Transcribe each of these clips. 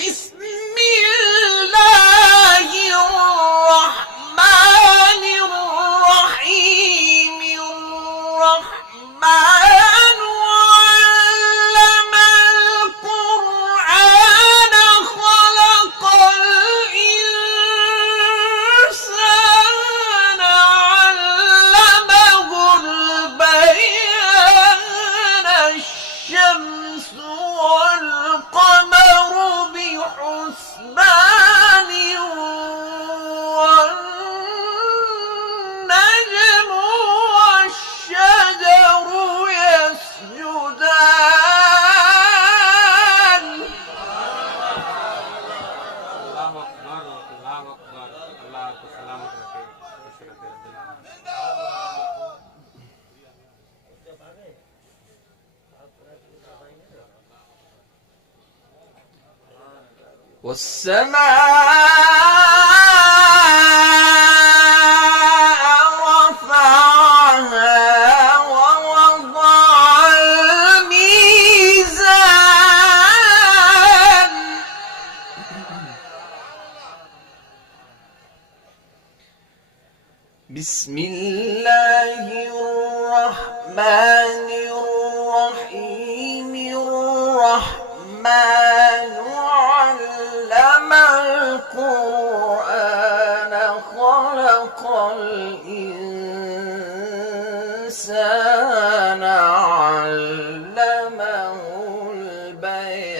بسم الله الرحمن الرحيم الرحمن علم القرآن خلق الإنسان علمه البيان الشمس والقمر بحسبان والنجم والشجر يسجدان. الله أكبر الله أكبر الله السلامة والسماء رفعها ووضع الميزان بسم الله الرحمن الرحيم الرحمن علم القرآن خلق الإنسان علمه البيان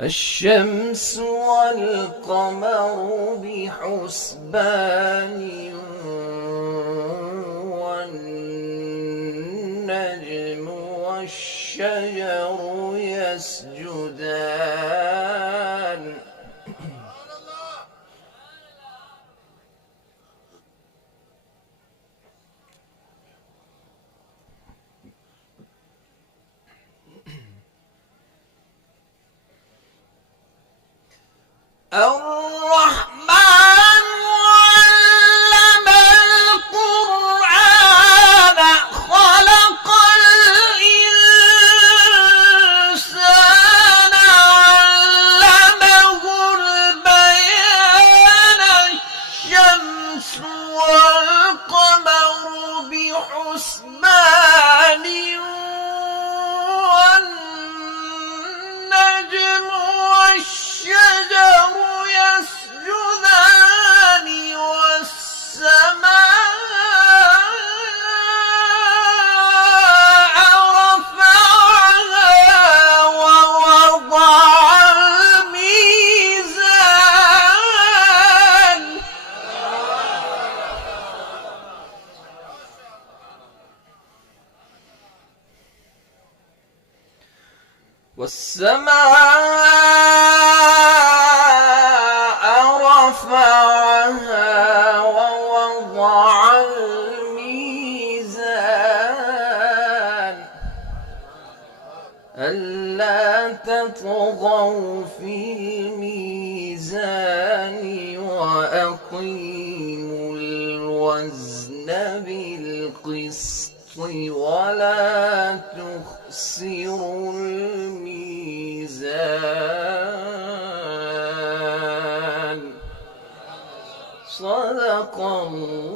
الشمس والقمر بحسبان والنجم والشجر يسجدان. الرحمن علم القرآن خلق الإنسان علمه البيان الشمس والقمر بحسبان والنجم والشجر يسجدان والسماء رفعها ووضع الميزان والسماء رفعها ووضع الميزان ألا تطغوا في الميزان وأقيموا الوزن بالقسط ولا تخسروا الميزان. صدق الله